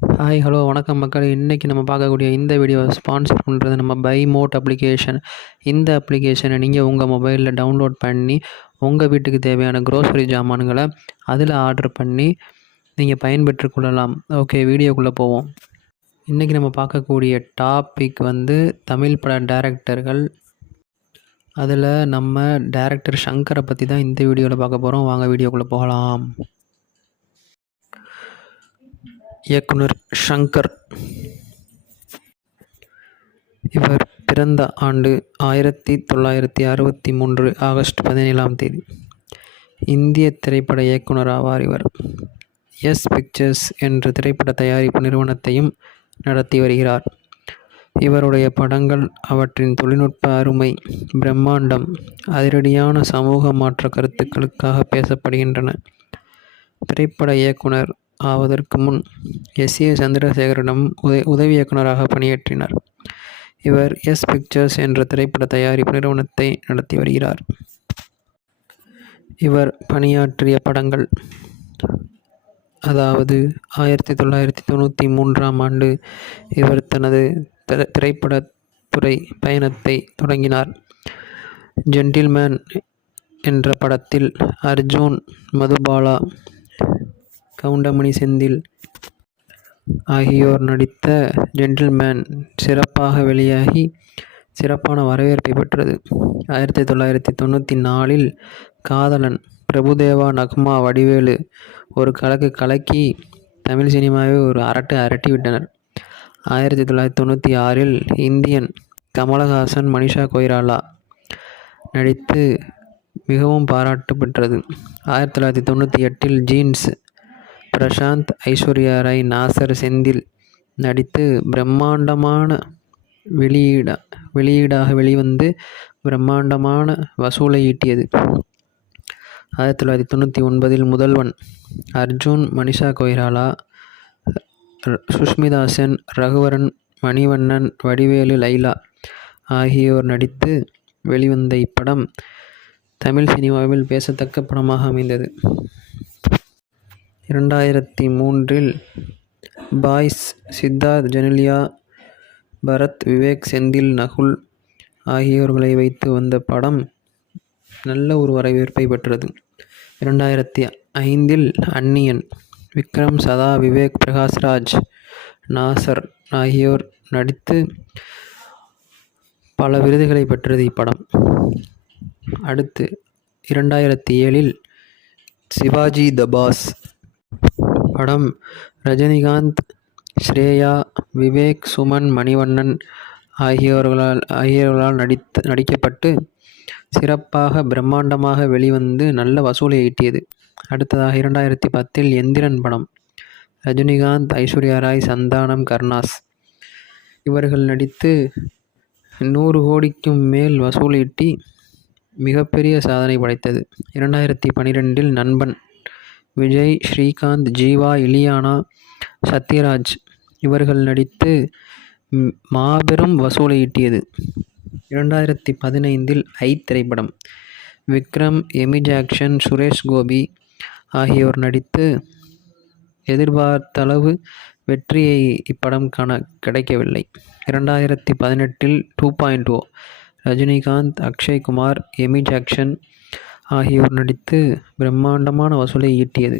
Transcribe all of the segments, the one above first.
Hi hello வணக்கம் மக்களே. இன்றைக்கி நம்ம பார்க்கக்கூடிய இந்த வீடியோவை ஸ்பான்சர் பண்ணுறது நம்ம பை மோட் அப்ளிகேஷன். இந்த அப்ளிகேஷனை நீங்கள் உங்கள் மொபைலில் டவுன்லோட் பண்ணி உங்கள் வீட்டுக்கு தேவையான க்ரோசரி ஜாமான்களை அதில் ஆர்டர் பண்ணி நீங்கள் பயன்பெற்று கொள்ளலாம். ஓகே, வீடியோக்குள்ளே போவோம். இன்றைக்கி நம்ம பார்க்கக்கூடிய டாபிக் தமிழ் பட டைரக்டர்கள். அதில் நம்ம டைரக்டர் ஷங்கரை பற்றி தான் இந்த வீடியோவில் பார்க்க போகிறோம். வாங்க வீடியோக்குள்ளே போகலாம். இயக்குனர் ஷங்கர். இவர் பிறந்த ஆண்டு 1963 ஆகஸ்ட் 17 இந்திய திரைப்பட இயக்குனர் ஆவார். இவர் எஸ் பிக்சர்ஸ் என்ற திரைப்பட தயாரிப்பு நிறுவனத்தையும் நடத்தி வருகிறார். இவருடைய படங்கள் அவற்றின் தொழில்நுட்ப அருமை, பிரம்மாண்டம், அதிரடியான சமூக மாற்ற கருத்துக்களுக்காக பேசப்படுகின்றன. திரைப்பட இயக்குனர் ஆவதற்கு முன் எஸ்.ஏ. சந்திரசேகரிடம் உதவி இயக்குனராக பணியாற்றினார். இவர் எஸ் பிக்சர்ஸ் என்ற திரைப்பட தயாரிப்பு நிறுவனத்தை நடத்தி வருகிறார். இவர் பணியாற்றிய படங்கள், அதாவது 1993 ஆண்டு இவர் தனது திரைப்படத்துறை பயணத்தை தொடங்கினார். ஜென்டில்மேன் என்ற படத்தில் அர்ஜுன், மதுபாலா, கவுண்டமணி செந்தில் ஆகியோர் நடித்த ஜென்டில்மேன் சிறப்பாக வெளியாகி சிறப்பான வரவேற்பை பெற்றது. 1994 காதலன், பிரபுதேவா, நக்மா, வடிவேலு ஒரு கலக்கி தமிழ் சினிமாவை ஒரு அரட்டி விட்டனர். 1996 இந்தியன், கமலஹாசன், மனிஷா கொய்ராலா நடித்து மிகவும் பாராட்டு பெற்றது. 1998 ஜீன்ஸ், பிரசாந்த், ஐஸ்வர்யா ராய், நாசர், செந்தில் நடித்து பிரம்மாண்டமான வெளியீடாக வெளிவந்து பிரம்மாண்டமான வசூலை ஈட்டியது. 1999 முதல்வன், அர்ஜுன், மனிஷா கொய்ராலா, சுஷ்மிதா சென், ரகுவரன், மணிவண்ணன், வடிவேலு, லைலா ஆகியோர் நடித்து வெளிவந்த இப்படம் தமிழ் சினிமாவில் பேசத்தக்க படமாக அமைந்தது. 2003 பாய்ஸ், சித்தார்த், ஜெனிலியா, பரத், விவேக், செந்தில், நகுல் ஆகியோர்களை வைத்து வந்த படம் நல்ல ஒரு வரவேற்பை பெற்றது. 2005 அந்நியன், விக்ரம், சதா, விவேக், பிரகாஷ்ராஜ், நாசர் ஆகியோர் நடித்து பல விருதுகளை பெற்றது இப்படம். அடுத்து 2007 சிவாஜி த பாஸ் படம் ரஜினிகாந்த், ஸ்ரேயா, விவேக், சுமன், மணிவண்ணன் ஆகியோர்களால் நடிக்கப்பட்டு சிறப்பாக பிரம்மாண்டமாக வெளிவந்து நல்ல வசூலை ஈட்டியது. அடுத்ததாக 2010 எந்திரன் படம், ரஜினிகாந்த், ஐஸ்வர்யா ராய், சந்தானம், கருணாஸ் இவர்கள் நடித்து 100 கோடிக்கும் மேல் வசூலீட்டி மிகப்பெரிய சாதனை படைத்தது. 2012 நண்பன், விஜய், ஸ்ரீகாந்த், ஜீவா, இலியானா, சத்யராஜ் இவர்கள் நடித்து மாபெரும் வசூலை ஈட்டியது. 2015 ஐ திரைப்படம், விக்ரம், எமி ஜாக்சன், சுரேஷ் கோபி ஆகியோர் நடித்து எதிர்பார்த்தளவு வெற்றியை இப்படம் கிடைக்கவில்லை. 2018 2.0 ரஜினிகாந்த், அக்ஷய்குமார், எமி ஜாக்சன் ஆகியோர் நடித்து பிரம்மாண்டமான வசூலை ஈட்டியது.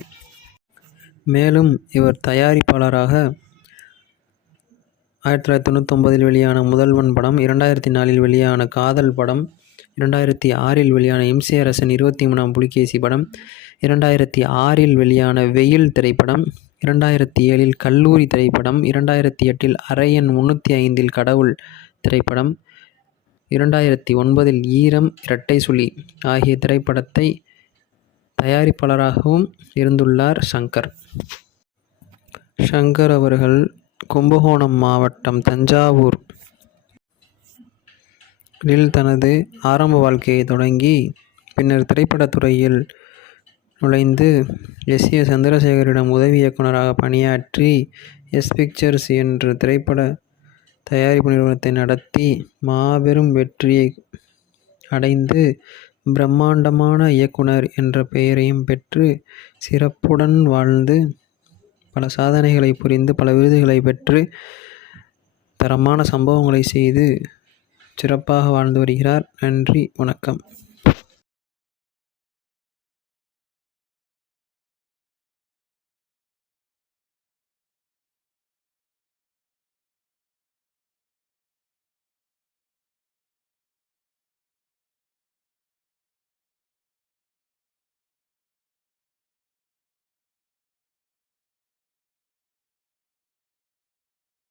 மேலும் இவர் தயாரிப்பாளராக 1999 வெளியான முதல்வன் படம், 2004 வெளியான காதல் படம், 2006 வெளியான இம்சை அரசன் 23ஆம் புலிகேசி படம், 2006 வெளியான வெயில் திரைப்படம், 2007 கல்லூரி திரைப்படம், 2008 அரையன் 305 கடவுள் திரைப்படம், 2009 ஈரம், இரட்டை சுழி ஆகிய திரைப்படத்தை தயாரிப்பாளராகவும் இருந்துள்ளார் ஷங்கர். ஷங்கர் அவர்கள் கும்பகோணம் மாவட்டம் தஞ்சாவூர் தனது ஆரம்ப வாழ்க்கையை தொடங்கி பின்னர் திரைப்படத்துறையில் நுழைந்து எஸ்.ஏ. சந்திரசேகரிடம் உதவி இயக்குனராக பணியாற்றி எஸ் பிக்சர்ஸ் என்ற திரைப்பட தயாரிப்பு நிறுவனத்தை நடத்தி மாபெரும் வெற்றியை அடைந்து பிரம்மாண்டமான இயக்குனர் என்ற பெயரையும் பெற்று சிறப்புடன் வாழ்ந்து பல சாதனைகளை புரிந்து பல விருதுகளை பெற்று தரமான சம்பவங்களை செய்து சிறப்பாக வாழ்ந்து வருகிறார். நன்றி, வணக்கம்.